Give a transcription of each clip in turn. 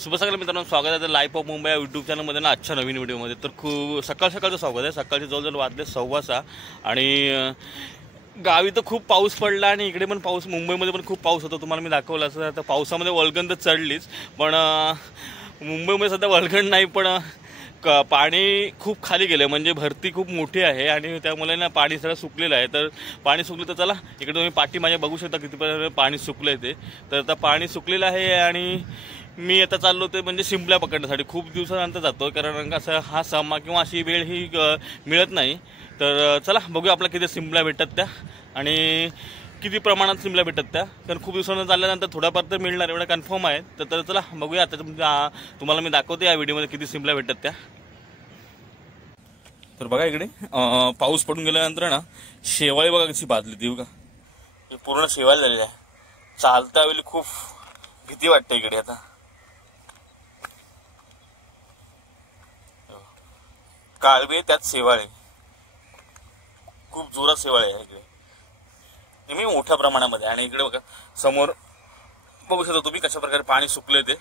शुभ सकाळ मित्रांनो, स्वागत आहे लाईफ ऑफ मुंबई या यूट्यूब चॅनलमध्ये ना. आजच्या नवीन व्हिडिओमध्ये तर खूप सकाळचं स्वागत आहे. सकाळचे जवळजवळ वाजले 6:15 आणि गावी तर खूप पाऊस पडला आणि इकडे पण पाऊस, मुंबईमध्ये पण खूप पाऊस होता. तुम्हाला मी दाखवलं असं. तर पावसामध्ये वल्गण तर चढलीच, पण मुंबईमध्ये सध्या वल्गण नाही, पण पाणी खूप खाली गेलं, म्हणजे भरती खूप मोठी आहे आणि त्यामुळे ना पाणी सगळं सुकलेलं आहे. तर पाणी सुकलं तर चला इकडे तुम्ही पाठी माझ्या बघू शकता कितीपर्यंत पाणी सुकलं आहे ते. तर आता पाणी सुकलेलं आहे आणि मी आता चाललो ते म्हणजे शिंपल्या पकडण्यासाठी. खूप दिवसानंतर जातो, कारण असं हा समा किंवा अशी वेळ ही मिळत नाही. तर चला बघूया आपल्याला किती शिंपल्या भेटतात त्या आणि किती प्रमाणात शिमल्या भेटतात त्या. कारण खूप दिवसांना चालल्यानंतर थोड्याफार तर मिळणार एवढं कन्फर्म आहे. तर चला बघूया. आता तुम्हाला मी दाखवते या व्हिडिओमध्ये किती शिमल्या भेटतात त्या. तर बघा इकडे पाऊस पडून गेल्यानंतर ना शेवाळी बघा कशी बाजली ती बघा. पूर्ण शेवाळी झालेली आहे. चालता वेळी खूप भीती वाटते इकडे. आता काळवे त्यात शेवाळे, खूप जोरात शेवाळे आहे इकडे नेहमी मोठ्या प्रमाणामध्ये. आणि इकडे बघा समोर बघू शकता तुम्ही कशा प्रकारे पाणी सुकले ते.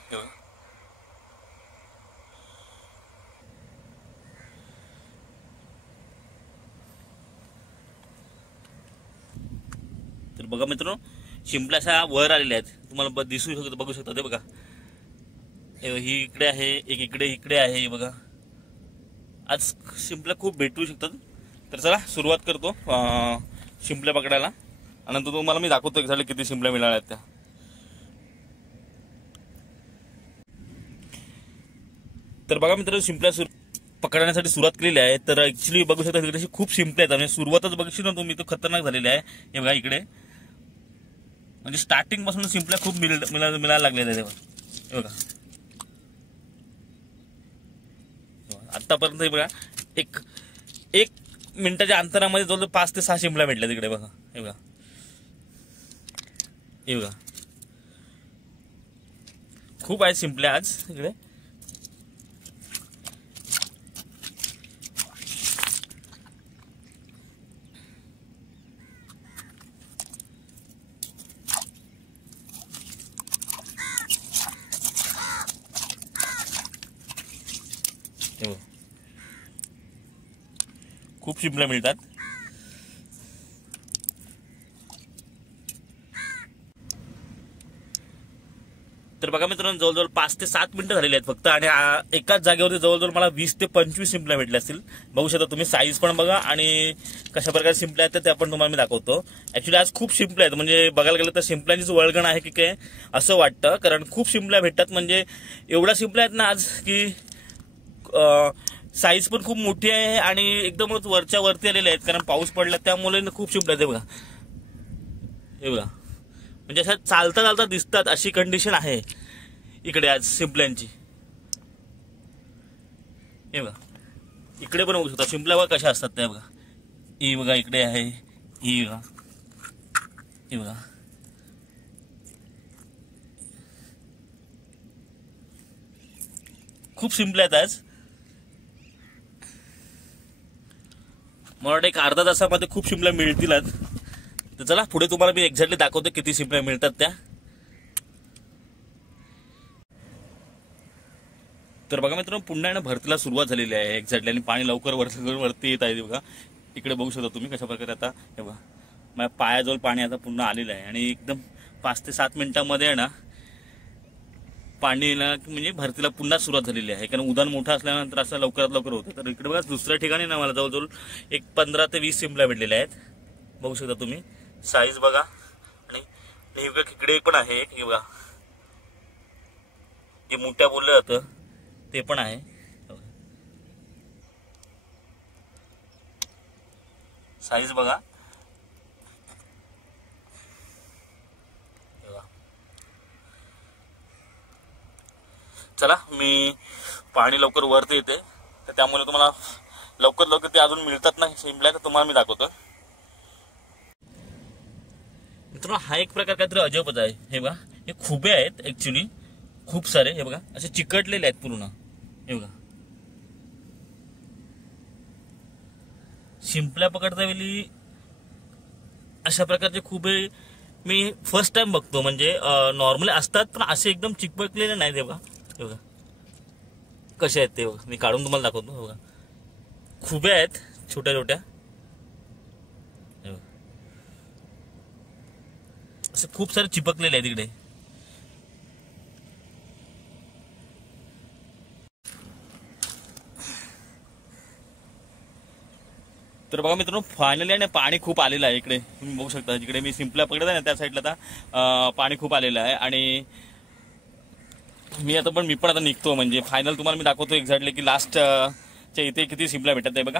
तर बघा मित्रांनो, शिंपल्या अशा वर आलेल्या आहेत, तुम्हाला दिसू शकतो, बघू शकता ते बघा. ही इकडे आहे, एक इकडे आहे बघा. आज शिंपल्या खूप भेटू शकतात. तर चला सुरुवात करतो शिंपल्या पकडायला, आणि नंतर तुम्हाला मी दाखवतो एक्झॅक्टली किती शिंपल्या मिळाल्या त्या. तर बघा मित्रांनो, शिंपल्या पकडण्यासाठी सुरुवात केलेली आहे. तर ऍक्च्युली बघू शकता इकडे खूप शिंपल्या आहेत. म्हणजे सुरुवातच बघशील ना तुम्ही, तो खतरनाक झालेली आहे. हे बघा इकडे, म्हणजे स्टार्टिंग पासून शिंपल्या खूप मिळायला लागलेल्या आहेत. हे बघा आतापर्यंत. हे बघा एक मिनिटाच्या अंतरामध्ये जवळजवळ 5 ते 6 शिंपल्या भेटल्या तिकडे बघा. हे बघा, हे बघा खूप आहेत शिंपल्या आज इकडे. खूप शिंपल्या मिळतात. तर बघा मित्रांनो, जवळजवळ 5 ते 7 मिनिटं झालेली आहेत फक्त, आणि एकाच जागेवरती जवळजवळ मला 20 ते 25 शिंपल्या भेटल्या असतील. बघू शकता तुम्ही, साईज पण बघा आणि कशा प्रकारे शिंपल्या आहेत त्या पण तुम्हाला मी दाखवतो. ऍक्च्युली आज खूप शिंपल्या आहेत, म्हणजे बघायला गेलं तर शिंपल्यांचीच वळगण आहे की काय असं वाटतं, कारण खूप शिंपल्या भेटतात. म्हणजे एवढ्या शिंपल्या आहेत ना आज की साईज पण खूप मोठी आहे आणि एकदमच वरच्या वरती आलेल्या आहेत, कारण पाऊस पडला त्यामुळे खूप शिंपल्या आहेत. बघा, हे बघा, म्हणजे अशा चालता चालता दिसतात अशी कंडिशन आहे इकडे आज शिंपल्यांची. हे बघा इकडे पण बघू शकता शिंपल्या बघा कशा असतात त्या. बघा ही बघा इकडे आहे, ही बघा, ही बघा खूप शिंपल्या आहेत आज. मला वाटतं एक अर्धा तासामध्ये खूप शिंपल्या मिळतील आज. तर चला पुढे तुम्हाला मी एक्झॅक्टली दाखवतो किती शिंपल्या मिळतात त्या. तर बघा मित्रांनो, पुन्हा ना भरतीला सुरुवात झालेली आहे एक्झॅक्टली, आणि पाणी लवकर वरती येत आहे. बघा इकडे बघू शकता तुम्ही कशा प्रकारे. आता हे बघा माझ्या पायाजवळ पाणी आता पुन्हा आलेलं आहे, आणि एकदम 5 ते 7 मिनिटांमध्ये आहे ना पाणीला म्हणजे भरतीला पुन्हा सुरुवात झालेली आहे, कारण उदान मोठं असल्यानंतर असं लवकरात लवकर होतं. तर इकडे बघा दुसऱ्या ठिकाणी ना मला जवळजवळ एक 15 ते 20 शिंपल्या भेटलेल्या आहेत. बघू शकता तुम्ही साईज बघा. आणि इकडे पण आहे, हे बघा जे मोठ्या बोललं जातं ते पण आहे. साईज बघा. चला मी पाणी लवकर वरती येते, तर त्यामुळे तुम्हाला लवकर ते अजून मिळतात ना शिंपल्या, तर तुम्हाला मी दाखवतो. मित्रांनो, हा एक प्रकार काहीतरी अजबच आहे. हे बघा, हे खुबे आहेत ऍक्च्युली खूप सारे. हे बघा असे चिकटलेले आहेत पूर्ण. हे बघा शिंपल्या पकडता वेळी अशा प्रकारचे खुबे मी फर्स्ट टाइम बघतो. म्हणजे नॉर्मली असतात पण असे एकदम चिकपकलेले नाही. ते बघा बघा कसे आहेत ते बघा, मी काढून तुम्हाला दाखवतो बघा. खुबे आहेत छोट्या छोट्या, असे खूप सारे चिपकलेले आहेत तिकडे. तर बघा मित्रांनो, फायनली आहे ना पाणी खूप आलेलं आहे इकडे. तुम्ही बघू शकता जिकडे मी शिंपल्या पकडत आहे ना त्या साईडला आता पाणी खूप आलेलं आहे. आणि मी पण आता निघतो. म्हणजे फायनल तुम्हाला मी दाखवतो एक्झॅक्टली की लास्टच्या इथे किती शिंपल्या भेटत आहे बघा.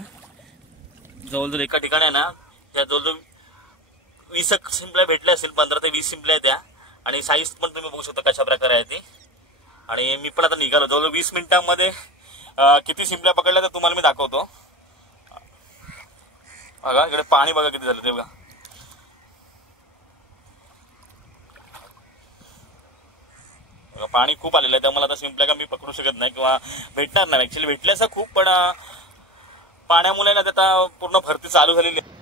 जवळजवळ एका ठिकाणी आहे ना त्या जवळजवळ 20 शिंपल्या भेटल्या असेल, 15 ते 20 शिंपल्या त्या. आणि साईज पण तुम्ही बघू शकता कशा प्रकारे आहे ती. आणि मी पण आता निघालो. जवळजवळ 20 मिनिटांमध्ये किती शिंपल्या पकडल्या तर तुम्हाला मी दाखवतो. बघा इकडे पाणी बघा किती झालं ते बघा. पाणी खूप आलेलं आहे, त्यामुळे आता शिंपल्या का मी पकडू शकत नाही किंवा भेटणार नाही. ऍक्च्युली भेटल्यास खूप, पण पाण्यामुळे ना आता पूर्ण भरती चालू झालेली आहे.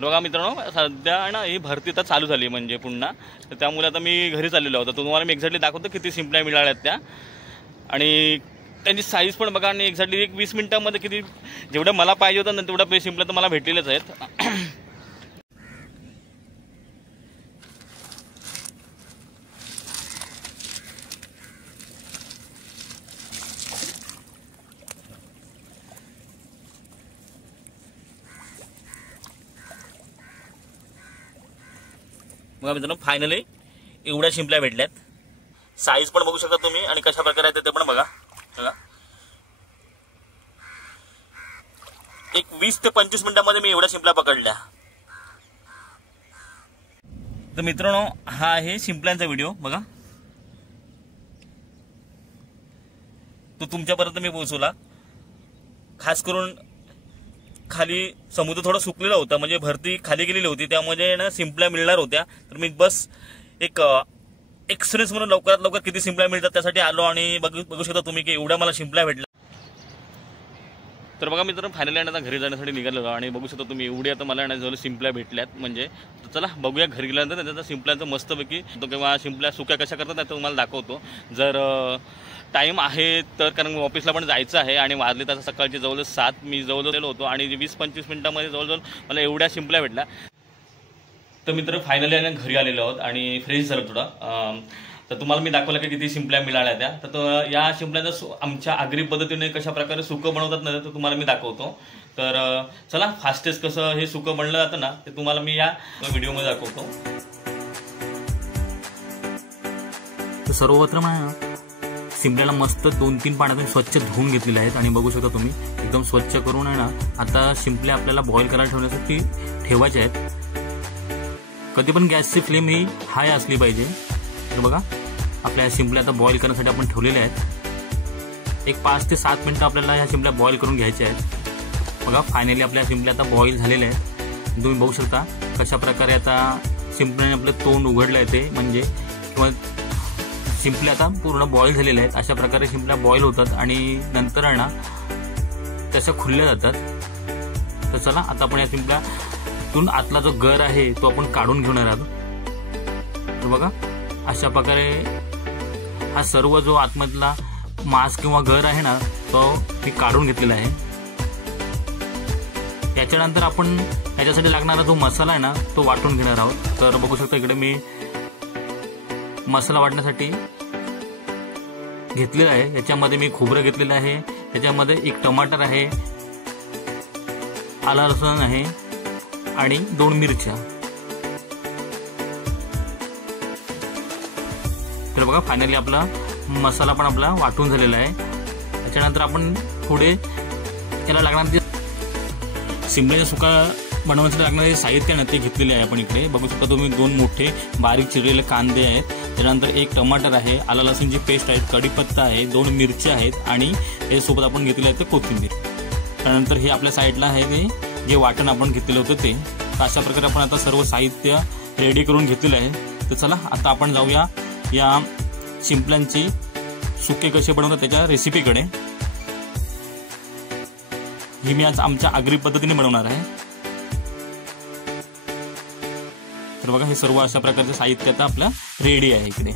बघा मित्रांनो, सध्या ना ही भरती तर चालू झाली म्हणजे पुन्हा. तर त्यामुळे आता मी घरी चाललेलो होतो. तुम्हाला मी एक्झॅक्टली दाखवतो किती शिंपल्या मिळाल्यात त्या. आणि त्यांची साईज पण बघा. आणि एक्झॅक्टली 20 मिनिटांमध्ये किती जेवढं मला पाहिजे होतं ना तेवढ्या शिंपल्या तर मला भेटलेलेच आहेत. बघा मित्रांनो, फायनली एवढ्या शिंपल्या भेटल्यात. साईज पण बघू शकता तुम्ही आणि कशा प्रकारे आहे ते पण बघा. एक 20 ते 25 मिनिटांमध्ये मी एवढ्या शिंपल्या पकडल्या. तर मित्रांनो, हा आहे शिंपल्यांचा व्हिडिओ बघा. तो तुमच्यापर्यंत मी पोहोचवला. खास करून खाली समुद्र थोडा सुकलेला होता, म्हणजे भरती खाली गेलेली होती, त्यामुळे ना शिंपल्या मिळणार होत्या. तर मी बस एक एक्सपिरियन्स म्हणून लवकरात लवकर किती शिंपल्या मिळतात त्यासाठी आलो. आणि बघू शकता तुम्ही की एवढ्या मला शिंपल्या भेटल्या. तर बघा मित्रांनो, फायनली आता घरी जाण्यासाठी निघालेलो. आणि बघू शकता तुम्ही एवढी आता मला जवळ शिंपल्या भेटल्यात. म्हणजे चला बघूया घरी गेल्यानंतर त्याचा शिंपल्यांचं मस्तपैकी तो किंवा शिंपल्या सुक्या कशा करतात ते तुम्हाला दाखवतो जर टाईम आहे तर. कारण ऑफिसला पण जायचं आहे आणि वाजले तसं सकाळची जवळजवळ 7. मी जवळजवळ होतो आणि 20-25 मिनिटांमध्ये जवळजवळ मला एवढ्या शिंपल्या भेटल्या. तर मित्र फायनली घरी आलेलो आहोत आणि फ्रेश झालं थोडं. तर तुम्हाला मी दाखवलं की किती शिंपल्या मिळाल्या त्या. तर या शिंपल्यांचं आमच्या आगरी पद्धतीने कशा प्रकारे सुकं बनवतात ना तर तुम्हाला मी दाखवतो. तर चला फास्टेस्ट कसं हे सुकं बनलं जातं ना ते तुम्हाला मी या व्हिडिओमध्ये दाखवतो. तर सर्वत्र शिंपल्याला मस्त 2-3 पाण्यातून स्वच्छ धुवून घेतलेले आहेत. आणि बघू शकता तुम्ही एकदम स्वच्छ करून आहे ना आता शिंपल्या आपल्याला बॉईल करायला ठेवण्यासाठी ठेवायच्या आहेत. कधी पण गॅसची फ्लेम ही हाय असली पाहिजे. तर बघा आपल्या शिंपल्या आता बॉईल करण्यासाठी आपण ठेवलेल्या आहेत. एक 5 ते 7 मिनिटं आपल्याला ह्या शिंपल्या बॉईल करून घ्यायच्या आहेत. बघा फायनली आपल्या शिंपल्या आता बॉईल झालेल्या आहेत. तुम्ही बघू शकता कशा प्रकारे आता शिंपल्याने आपलं तोंड उघडलं आहे ते, म्हणजे किंवा शिंपल्या आता पूर्ण बॉईल झालेल्या आहेत. अशा प्रकारे शिंपल्या बॉईल होतात आणि नंतर आहे ना तशा खुलल्या जातात. तर चला आता आपण या शिंपल्यातून आतला जो गर आहे तो आपण काढून घेणार आहोत. तर बघा अशा प्रकारे हा सर्व जो आतमधला मांस किंवा गर आहे ना तो मी काढून घेतलेला आहे. याच्यानंतर आपण याच्यासाठी लागणारा जो मसाला आहे ना तो वाटून घेणार आहोत. तर बघू शकता इकडे मी मसाला वाटण्यासाठी घेतलेला आहे. याच्यामध्ये मी खोबरं घेतलेलं आहे, त्याच्यामध्ये 1 टमाटर आहे, आला लसूण आहे आणि 2 मिरच्या. तर बघा फायनली आपला मसाला पण आपला वाटून झालेला आहे. त्याच्यानंतर आपण पुढे त्याला लागणारे शिंपल्याचा सुका बनवण्यासाठी लागणारे साहित्य ना ते घेतलेले आहे आपण इकडे. बघू शकता तुम्ही 2 मोठे बारीक चिरलेले कांदे आहेत, त्यानंतर 1 टमाटर आहे, आला लसूणची पेस्ट आहे, कढीपत्ता आहे, 2 मिरच्या आहेत आणि त्यासोबत आपण घेतलेलं आहे ते कोथिंबीर. त्यानंतर हे आपल्या साईडला आहे ते जे वाटण आपण घेतलेलं होतं ते. अशा प्रकारे आपण आता सर्व साहित्य रेडी करून घेतलेलं आहे. तर चला आता आपण जाऊया या शिंपल्यांची सुके कसे बनवतात त्याच्या रेसिपीकडे. ही मी आज आमच्या आगरी पद्धतीने बनवणार आहे. तर बघा हे सर्व अशा प्रकारचे साहित्य आता आपलं रेडी आहे इकडे.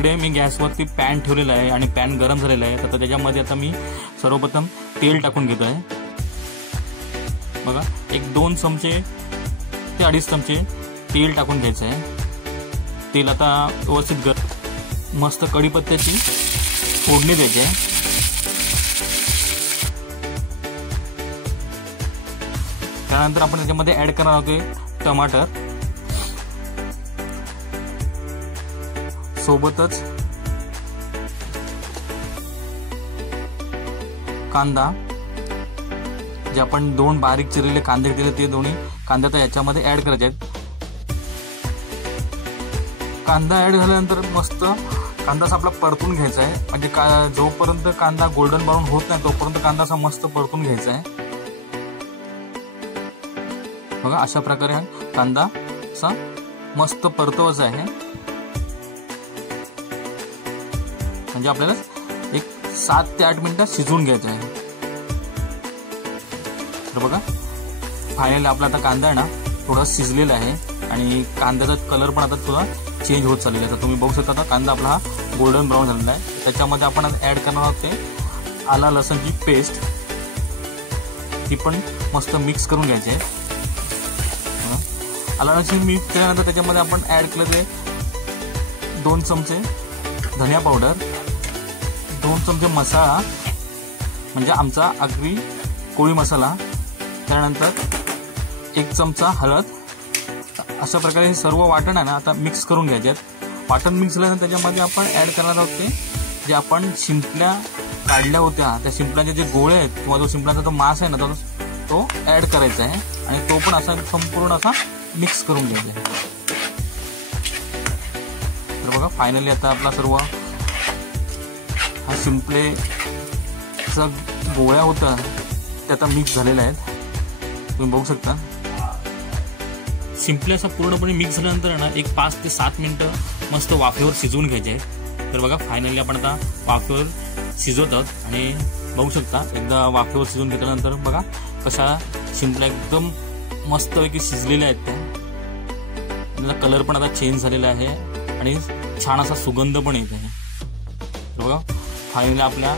इकडे मी गॅसवरती पॅन ठेवलेला आहे आणि पॅन गरम झालेला आहे. तर त्याच्यामध्ये आता मी सर्वप्रथम तेल टाकून घेतो आहे. बघा, एक 2 चमचे ते 2.5 चमचे तेल टाकून घ्यायचं आहे. तेल आता व्यवस्थित मस्त कढीपत्त्याची फोडणी द्यायची आहे. त्यानंतर आपण त्याच्यामध्ये ऍड करणार आहोत टमाटर, सोबतच कांदा, जे आपण 2 बारीक चिरलेले कांदे घेतलेले ते दोन्ही कांदे आता याच्यामध्ये ऍड करायचे आहेत. कांदा ऍड झाल्यानंतर मस्त कांदा असा आपला परतून घ्यायचा आहे. म्हणजे जोपर्यंत कांदा गोल्डन ब्राऊन होत नाही तोपर्यंत कांदा असा मस्त परतून घ्यायचा आहे. बघा, अशा प्रकारे हा कांदा असा मस्त परतवायचा आहे. म्हणजे आपल्याला एक 7 ते 8 मिनिटं शिजवून घ्यायचं आहे. तर बघा, फायनली आपला आता कांदा आहे ना थोडा शिजलेला आहे आणि कांद्याचा कलर पण आता थोडा चेंज होत चाललेला आहे. तर तुम्ही बघू शकता आता कांदा आपला हा गोल्डन ब्राऊन झालेला आहे. त्याच्यामध्ये आपण ऍड करणार आहोत ते आला लसणची पेस्ट. ती पण मस्त मिक्स करून घ्यायची आहे. आला लसूण मिक्स केल्यानंतर त्याच्यामध्ये आपण ऍड केलेले 2 चमचे धनिया पावडर, 2 चमचे मसाला म्हणजे आमचा आगरी कोळी मसाला, त्यानंतर 1 चमचा हळद. अशा प्रकारे हे सर्व वाटण आहे ना आता मिक्स करून घ्यायचे. वाटण मिक्स झाल्यानंतर त्याच्यामध्ये आपण ऍड करणार आहोत ते जे आपण शिंपल्या काढल्या होत्या त्या शिंपल्याचे जे गोळे आहेत किंवा जो शिंपल्याचा जो मांस आहे ना तो ऍड करायचा आहे आणि तो पण असा संपूर्ण असा मिक्स करून घ्यायचा आहे. तर बघा, फायनली आता आपला सर्व हा शिंपलेचा गोळ्या होत्या त्या आता मिक्स झालेल्या आहेत. तुम्ही बघू शकता शिंपले असा पूर्णपणे मिक्स झाल्यानंतर ना एक 5 ते 7 मिनिटं मस्त वाफेवर शिजवून घ्यायचे आहे. तर बघा, फायनली आपण आता वाफेवर शिजवत आहोत आणि बघू शकता एकदा वाफेवर शिजवून घेतल्यानंतर बघा कशा शिंपल्या एकदम मस्तपैकी शिजलेल्या आहेत. त्याचा कलर पण आता चेंज झालेला आहे आणि छान असा सुगंध पण येत आहे. बघा, फायनली आपल्या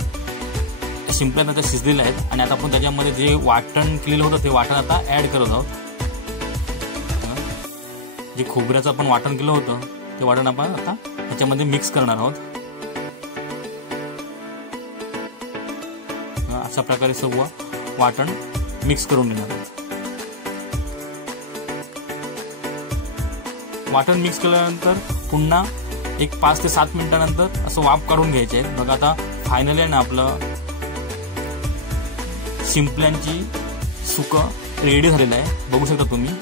शिंपल्या आता शिजलेल्या आहेत आणि आता आपण त्याच्यामध्ये जे वाटण केलेलं होतं ते वाटण आता ऍड करत आहोत. जे खोबऱ्याचं आपण वाटण केलं होतं ते वाटण आपण आता त्याच्यामध्ये मिक्स करणार आहोत. अशा प्रकारे सर्व वाटण मिक्स करून घेणार आहोत. वाटण मिक्स केल्यानंतर पुन्हा एक 5 ते 7 मिनिटानंतर असं वाफ काढून घ्यायचे आहे. बघा, आता फायनली आहे ना आपलं शिंपल्यांची सुकं रेडी झालेलं आहे. बघू शकता तुम्ही.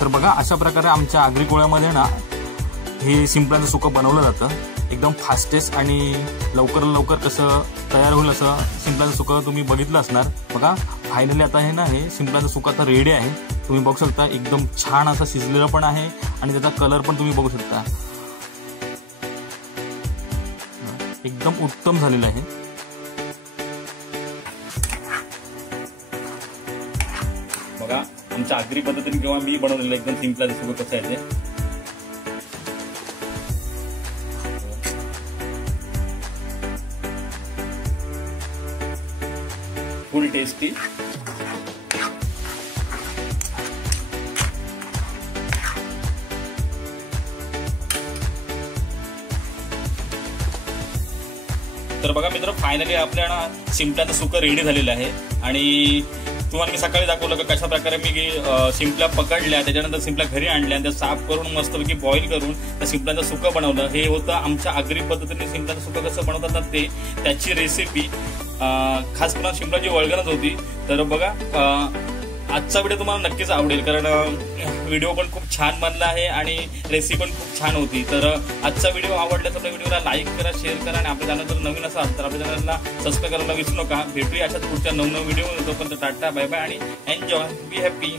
तर बघा, अशा प्रकारे आमच्या आगरी कोळ्यामध्ये ना हे शिंपल्यांचं सुकं बनवलं जातं. एकदम फास्टेस्ट आणि लवकर कसं तयार होईल असं शिंपल्यांचं सुकं तुम्ही बघितलं असणार. बघा, फायनली आता हे ना हे शिंपल्यांचं सुकं आता रेडी आहे. तुम्ही बघू शकता एकदम छान असं शिजलेलं पण आहे आणि त्याचा कलर पण तुम्ही बघू शकता एकदम उत्तम झालेलं आहे. बघा, आमच्या आगरी पद्धतीने किंवा मी बनवलेलं एकदम शिंपल्यांचं सुकं कसं आहे ते. फुल टेस्टी. तर बघा मित्र, फायनली आपल्याला शिंपल्याचं सुकं रेडी झालेलं आहे आणि तुम्हाला मी सकाळी दाखवलं की कशा प्रकारे मी शिंपल्या पकडल्या, त्याच्यानंतर शिंपल्या घरी आणल्या आणि त्या साफ करून मस्तपैकी बॉईल करून त्या शिंपल्याचं सुकं बनवलं. हे होतं आमच्या आगरी पद्धतीने शिंपल्याचं सुकं कसं बनवतात ते, त्याची रेसिपी. खास करून शिंपल्याची वळगणच होती. तर बघा, आजचा व्हिडिओ तुम्हाला नक्कीच आवडेल कारण व्हिडिओ पण खूप छान बनला आहे आणि रेसिपी पण खूप छान होती. तर आजचा व्हिडिओ आवडल्यास आपल्या व्हिडिओला लाईक करा, शेअर करा आणि आपल्या चॅनल जर नवीन असाल तर आपल्या चॅनलला सबस्क्राईब करायला विसरू नका. भेटूया अशाच पुढच्या नवनवीन व्हिडिओ. तोपर्यंत टाटा, बाय बाय आणि एन्जॉय, बी हॅपी.